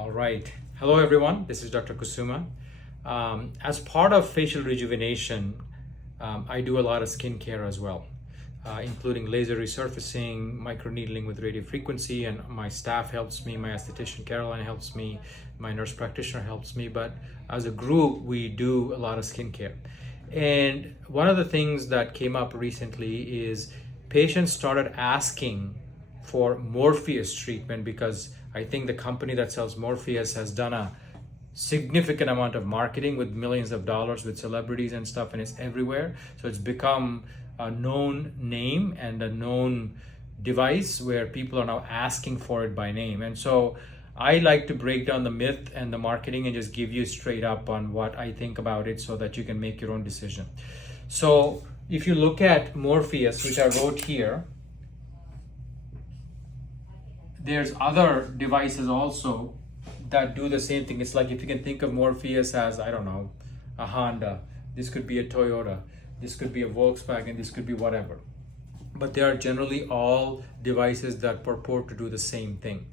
All right. Hello, everyone. This is Dr. Kusuma. As part of facial rejuvenation, I do a lot of skincare as well, including laser resurfacing, microneedling with radiofrequency, and my staff helps me. My esthetician, Caroline, helps me. My nurse practitioner helps me. But as a group, we do a lot of skincare. And one of the things that came up recently is patients started asking for Morpheus treatment because I think the company that sells Morpheus has done a significant amount of marketing with millions of dollars with celebrities and stuff, and it's everywhere. So it's become a known name and a known device where people are now asking for it by name. And so I like to break down the myth and the marketing and just give you straight up on what I think about it so that you can make your own decision. So if you look at Morpheus, which I wrote here, there's other devices also that do the same thing. It's like if you can think of Morpheus as, I don't know, a Honda, this could be a Toyota, this could be a Volkswagen, this could be whatever. But they are generally all devices that purport to do the same thing.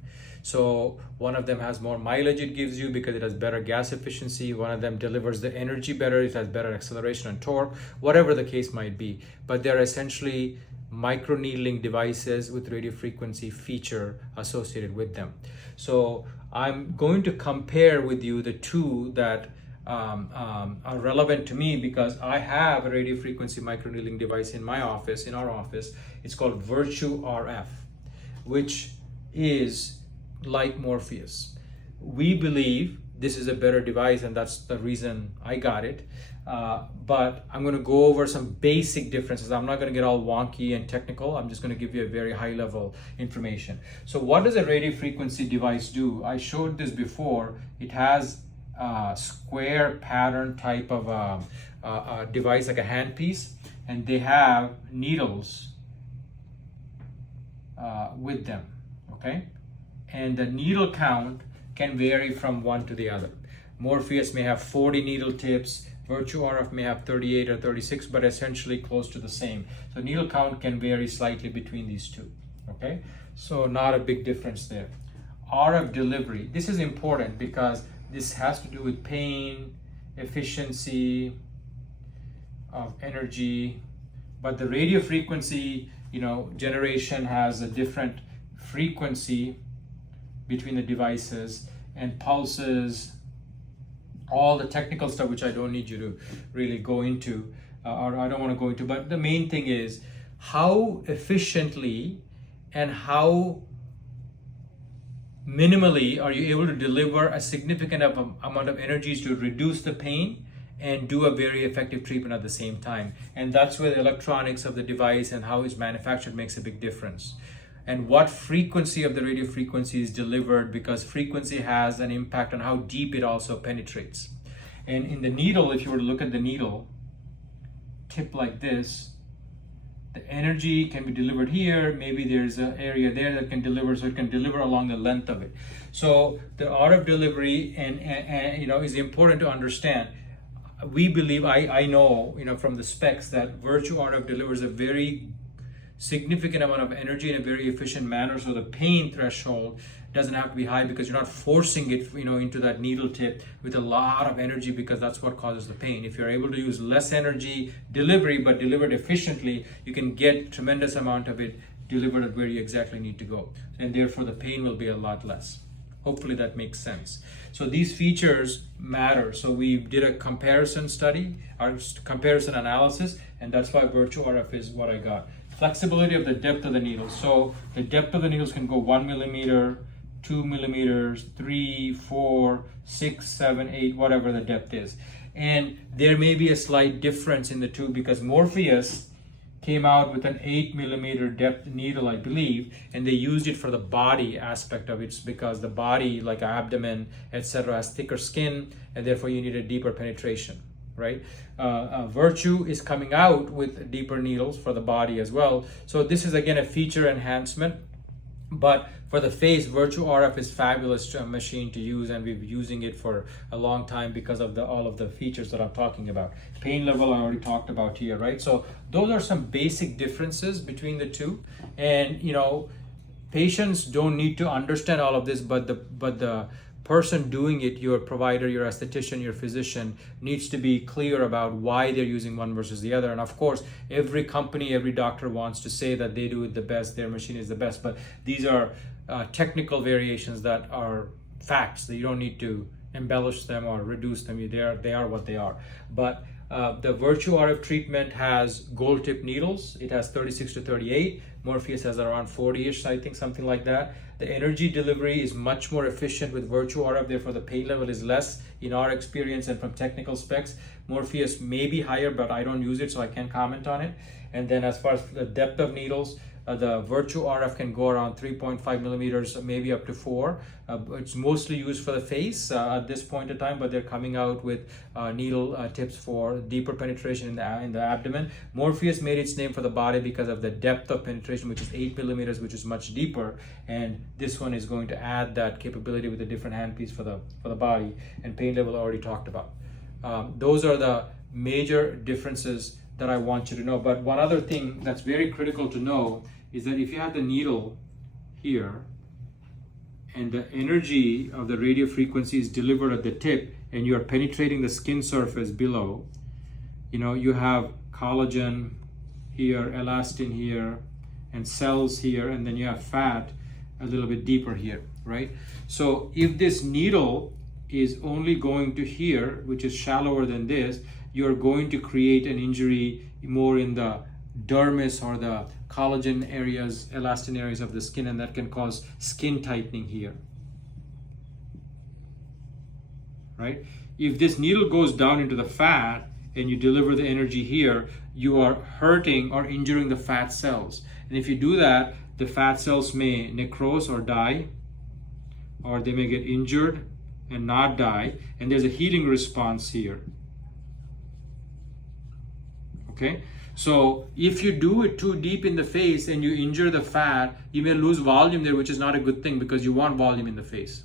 So one of them has more mileage it gives you because it has better gas efficiency. One of them delivers the energy better, it has better acceleration and torque, whatever the case might be. But they're essentially microneedling devices with radiofrequency feature associated with them. So I'm going to compare with you the two that are relevant to me because I have a radiofrequency microneedling device in my office, in our office. It's called Virtue RF, which is like Morpheus. We believe this is a better device, and that's the reason I got it. But I'm going to go over some basic differences. I'm not going to get all wonky and technical. I'm just going to give you a very high level information. So what does a radiofrequency device do? I showed this before. It has a square pattern type of a device, like a handpiece, and they have needles with them, okay? And the needle count can vary from one to the other. Morpheus may have 40 needle tips, Virtue RF may have 38 or 36, but essentially close to the same. So needle count can vary slightly between these two, okay? So not a big difference there. RF delivery, this is important because this has to do with pain, efficiency of energy, but the radio frequency, generation has a different frequency between the devices and pulses, all the technical stuff which I don't need you to really go into, or I don't want to go into, but the main thing is how efficiently and how minimally are you able to deliver a significant amount of energies to reduce the pain and do a very effective treatment at the same time. And that's where the electronics of the device and how it's manufactured makes a big difference. And what frequency of the radio frequency is delivered, because frequency has an impact on how deep it also penetrates. And in the needle, if you were to look at the needle tip like this, the energy can be delivered here. Maybe there's an area there that can deliver, so it can deliver along the length of it. So the RF delivery and is important to understand. We believe, I know from the specs that Virtue RF delivers a very significant amount of energy in a very efficient manner, so the pain threshold doesn't have to be high because you're not forcing it into that needle tip with a lot of energy, because that's what causes the pain. If you're able to use less energy delivery but delivered efficiently, you can get tremendous amount of it delivered at where you exactly need to go, and therefore the pain will be a lot less. Hopefully that makes sense. So these features matter. So we did a comparison study, our comparison analysis, and that's why Virtue RF is what I got. Flexibility of the depth of the needle. So the depth of the needles can go 1 millimeter, 2 millimeters, 3, 4, 6, 7, 8, whatever the depth is. And there may be a slight difference in the two because Morpheus came out with an 8 millimeter depth needle, I believe, and they used it for the body aspect of it. It's because the body, like abdomen, etc., has thicker skin, and therefore you need a deeper penetration. Right? Virtue is coming out with deeper needles for the body as well. So this is again a feature enhancement, but for the face, Virtue RF is fabulous machine to use, and we've been using it for a long time because of all of the features that I'm talking about. Pain level I already talked about here, right? So those are some basic differences between the two, and patients don't need to understand all of this, but the person doing it, your provider, your esthetician, your physician, needs to be clear about why they're using one versus the other. And of course, every company, every doctor wants to say that they do it the best, their machine is the best, but these are technical variations that are facts, that you don't need to embellish them or reduce them. They are what they are. But the Virtue RF treatment has gold tip needles. It has 36 to 38. Morpheus has around 40-ish, I think, something like that. The energy delivery is much more efficient with Virtue RF, therefore the pain level is less in our experience and from technical specs. Morpheus may be higher, but I don't use it, so I can't comment on it. And then as far as the depth of needles, the Virtue RF can go around 3.5 millimeters, maybe up to 4. It's mostly used for the face at this point in time, but they're coming out with needle tips for deeper penetration in the abdomen. Morpheus made its name for the body because of the depth of penetration, which is 8 millimeters, which is much deeper. And this one is going to add that capability with a different handpiece for the body. And pain level already talked about. Those are the major differences that I want you to know. But one other thing that's very critical to know is that if you have the needle here and the energy of the radio frequency is delivered at the tip and you're penetrating the skin surface below, you have collagen here, elastin here, and cells here, and then you have fat a little bit deeper here, right? So if this needle is only going to here, which is shallower than this, you're going to create an injury more in the dermis or the collagen areas, elastin areas of the skin, and that can cause skin tightening here, right? If this needle goes down into the fat and you deliver the energy here, you are hurting or injuring the fat cells. And if you do that, the fat cells may necrose or die, or they may get injured and not die, and there's a healing response here. Okay, so if you do it too deep in the face and you injure the fat, you may lose volume there, which is not a good thing because you want volume in the face,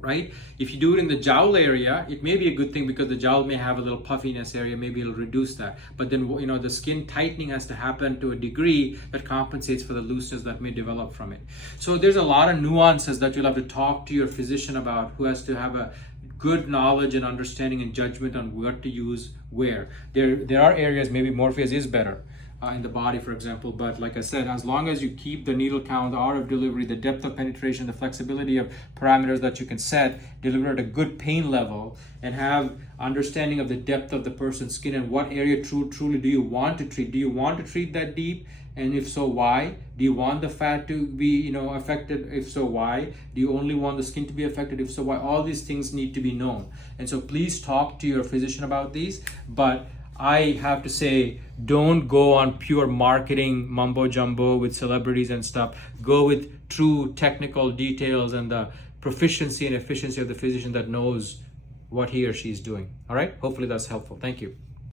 right? If you do it in the jowl area, it may be a good thing because the jowl may have a little puffiness area, maybe it'll reduce that. But then, the skin tightening has to happen to a degree that compensates for the looseness that may develop from it. So there's a lot of nuances that you'll have to talk to your physician about, who has to have a good knowledge and understanding and judgment on what to use where. There are areas maybe Morpheus is better in the body, for example, but like I said, as long as you keep the needle count, the RF delivery, the depth of penetration, the flexibility of parameters that you can set, deliver at a good pain level, and have understanding of the depth of the person's skin and what area truly do you want to treat. Do you want to treat that deep? And if so, why? Do you want the fat to be, affected? If so, why? Do you only want the skin to be affected? If so, why? All these things need to be known. And so please talk to your physician about these. But I have to say, don't go on pure marketing mumbo jumbo with celebrities and stuff. Go with true technical details and the proficiency and efficiency of the physician that knows what he or she is doing. All right? Hopefully that's helpful. Thank you.